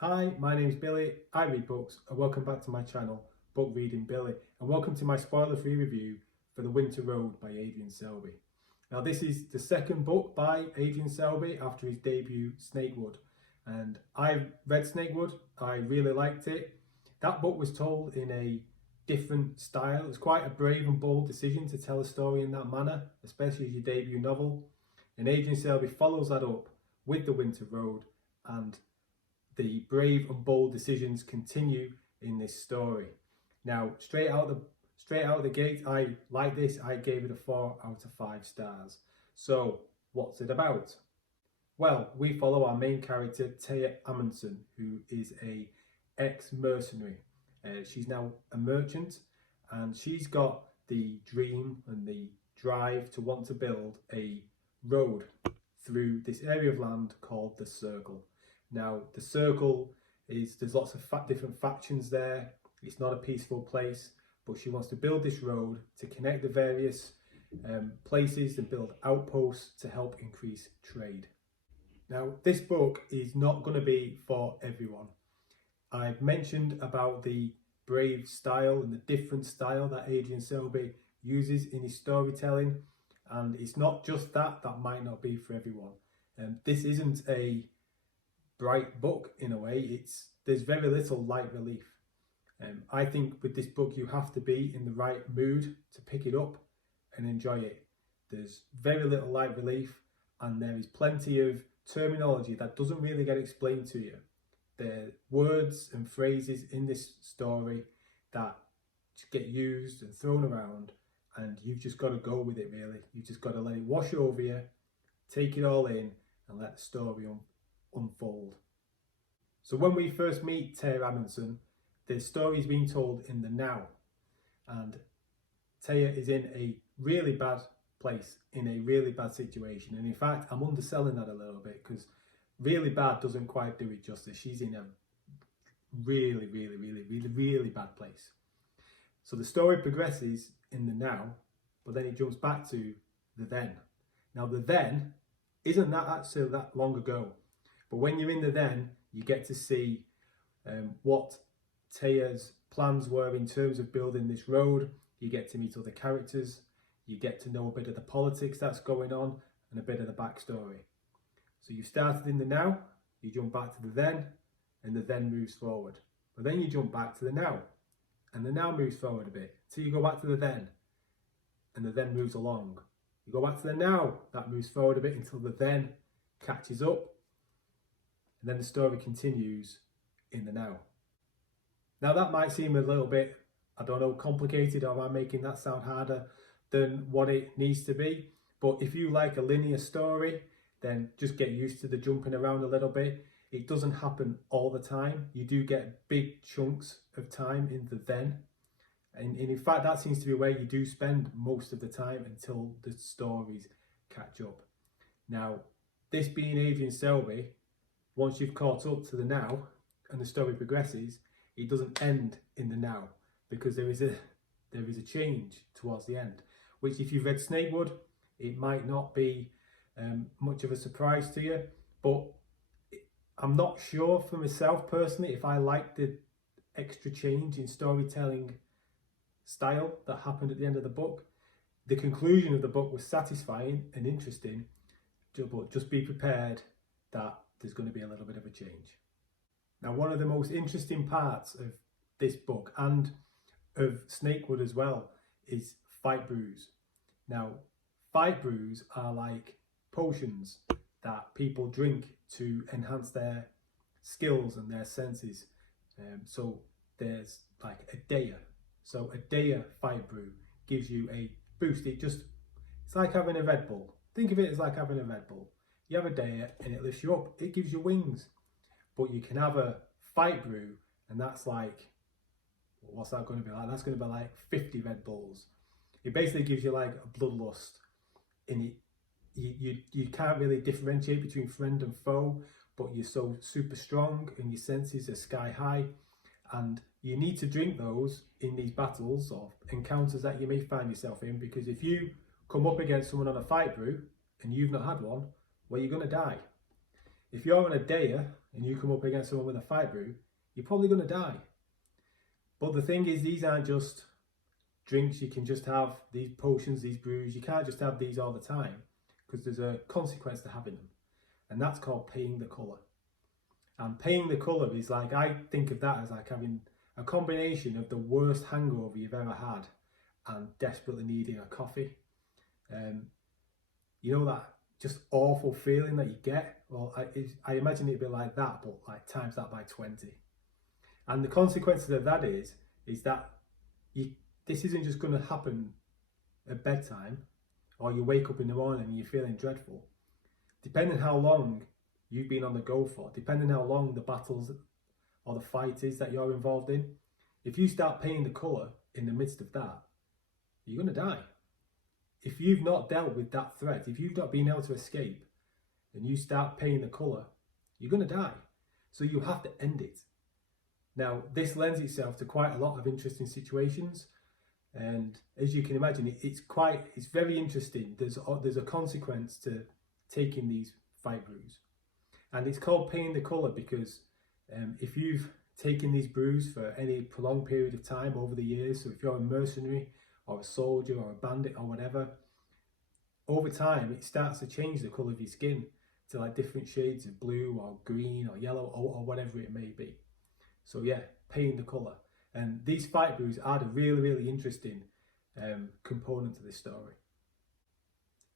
Hi, my name's Billy, I read books, and welcome back to my channel, Book Reading Billy, and welcome to my spoiler-free review for The Winter Road by Adrian Selby. Now this is the second book by Adrian Selby after his debut Snakewood, and I read Snakewood, I really liked it. That book was told in a different style. It was quite a brave and bold decision to tell a story in that manner, especially as your debut novel, and Adrian Selby follows that up with The Winter Road, and the brave and bold decisions continue in this story. Now, straight out of the gate, I like this. I gave it a 4 out of 5 stars. So, what's it about? Well, we follow our main character, Taya Amundsen, who is a ex-mercenary. She's now a merchant, and she's got the dream and the drive to want to build a road through this area of land called the Circle. Now, the Circle there's lots of different factions there. It's not a peaceful place, but she wants to build this road to connect the various places and build outposts to help increase trade. Now, this book is not going to be for everyone. I've mentioned about the brave style and the different style that Adrian Selby uses in his storytelling, and it's not just that might not be for everyone. This isn't a bright book in a way. There's very little light relief. I think with this book you have to be in the right mood to pick it up and enjoy it. There's very little light relief, and there is plenty of terminology that doesn't really get explained to you. There are words and phrases in this story that get used and thrown around, and you've just got to go with it really. You've just got to let it wash over you, take it all in, and let the story unfold. So when we first meet Taya Amundsen, the story is being told in the now, and Taya is in a really bad place, in a really bad situation. And in fact, I'm underselling that a little bit, because really bad doesn't quite do it justice. She's in a really bad place. So the story progresses in the now, but then it jumps back to the then. Now the then isn't that actually that long ago, but when you're in the then, you get to see what Taya's plans were in terms of building this road. You get to meet other characters, you get to know a bit of the politics that's going on and a bit of the backstory. So you started in the now, you jump back to the then, and the then moves forward. But then you jump back to the now, and the now moves forward a bit. So you go back to the then, and the then moves along. You go back to the now, that moves forward a bit until the then catches up, and then the story continues in the now. Now that might seem a little bit, I don't know, complicated, or am I making that sound harder than what it needs to be? But if you like a linear story, then just get used to the jumping around a little bit. It doesn't happen all the time. You do get big chunks of time in the then. And in fact, that seems to be where you do spend most of the time until the stories catch up. Now, this being Adrian Selby, once you've caught up to the now and the story progresses, it doesn't end in the now, because there is a change towards the end, which if you've read Snakewood, it might not be much of a surprise to you. But I'm not sure for myself personally if I like the extra change in storytelling style that happened at the end of the book. The conclusion of the book was satisfying and interesting, but just be prepared that there's going to be a little bit of a change. Now, one of the most interesting parts of this book, and of Snakewood as well, is fight brews. Now, fight brews are like potions that people drink to enhance their skills and their senses. So there's like a Daya. So a Daya fight brew gives you a boost. It's like having a Red Bull. Think of it as like having a Red Bull. You have a Daya and it lifts you up. It gives you wings. But you can have a fight brew, and that's like, what's that going to be like? That's going to be like 50 Red Bulls. It basically gives you like a bloodlust. And you can't really differentiate between friend and foe, but you're so super strong and your senses are sky high. And you need to drink those in these battles or encounters that you may find yourself in, because if you come up against someone on a fight brew and you've not had one, well, you're going to die. If you're on a Daya and you come up against someone with a fight brew, you're probably going to die. But the thing is, these aren't just drinks you can just have, these potions, these brews. You can't just have these all the time, because there's a consequence to having them, and that's called paying the colour. And paying the colour is like, I think of that as like having a combination of the worst hangover you've ever had and desperately needing a coffee. You know that just awful feeling that you get? Well, I imagine it'd be like that, but like times that by 20. And the consequences of that is that this isn't just going to happen at bedtime, or you wake up in the morning and you're feeling dreadful. Depending how long you've been on the go for, depending how long the battles or the fight is that you're involved in, if you start paying the colour in the midst of that, you're going to die. If you've not dealt with that threat, if you've not been able to escape, and you start paying the colour, you're going to die. So you have to end it. Now, this lends itself to quite a lot of interesting situations, and as you can imagine, it's very interesting. There's a consequence to taking these fight brews, and it's called paying the colour because if you've taken these brews for any prolonged period of time over the years, so if you're a mercenary or a soldier or a bandit or whatever, over time it starts to change the colour of your skin to like different shades of blue or green or yellow or whatever it may be. So yeah, paying the colour. And these fight brews add a really, really interesting component to this story.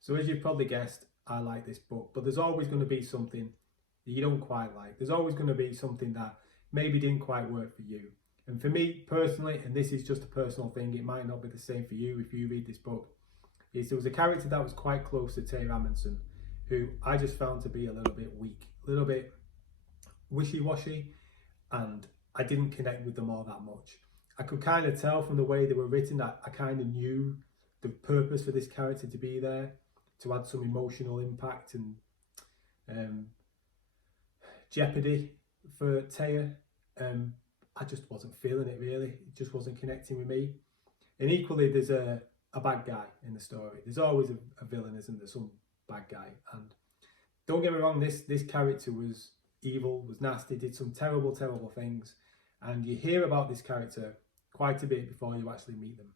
So as you've probably guessed, I like this book, but there's always going to be something that you don't quite like. There's always going to be something that maybe didn't quite work for you. And for me personally, and this is just a personal thing, it might not be the same for you if you read this book, is there was a character that was quite close to Tay Amundsen, who I just found to be a little bit weak, a little bit wishy-washy, and I didn't connect with them all that much. I could kind of tell from the way they were written that I kind of knew the purpose for this character to be there, to add some emotional impact and jeopardy for Taya. I just wasn't feeling it really. It just wasn't connecting with me. And equally, there's a bad guy in the story. There's always a villain, isn't there? Some bad guy. And don't get me wrong, this character was evil, was nasty, did some terrible, terrible things. And you hear about this character quite a bit before you actually meet them.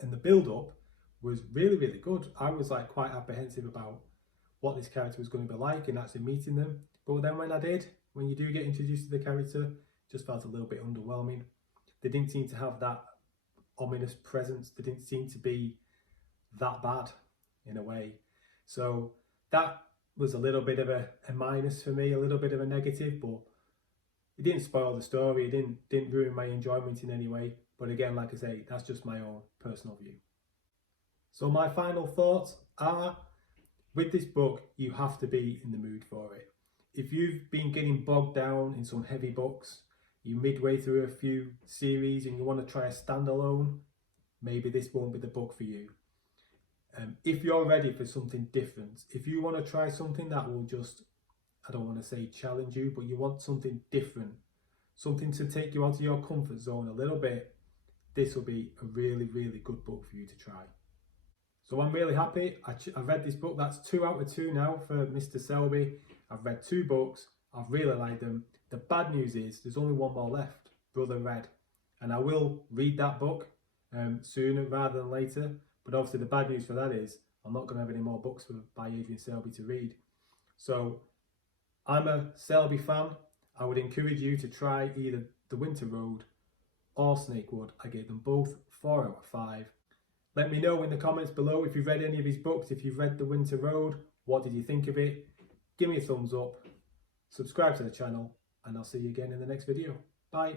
And the build-up was really, really good. I was like quite apprehensive about what this character was going to be like and actually meeting them. But then when I did, when you do get introduced to the character, just felt a little bit underwhelming. They didn't seem to have that ominous presence. They didn't seem to be that bad in a way. So that was a little bit of a minus for me, a little bit of a negative, but it didn't spoil the story. It didn't ruin my enjoyment in any way. But again, like I say, that's just my own personal view. So my final thoughts are, with this book, you have to be in the mood for it. If you've been getting bogged down in some heavy books, you're midway through a few series and you want to try a standalone, maybe this won't be the book for you. If you're ready for something different, if you want to try something that will just, I don't want to say challenge you, but you want something different, something to take you out of your comfort zone a little bit, this will be a really, really good book for you to try. So I'm really happy. I've read this book. That's 2 out of 2 now for Mr. Selby. I've read 2 books. I've really liked them. The bad news is there's only one more left, Brother Red. And I will read that book sooner rather than later. But obviously the bad news for that is I'm not going to have any more books by Adrian Selby to read. So I'm a Selby fan. I would encourage you to try either The Winter Road or Snakewood. I gave them both 4 out of 5. Let me know in the comments below if you've read any of his books. If you've read The Winter Road, what did you think of it? Give me a thumbs up, subscribe to the channel, and I'll see you again in the next video. Bye.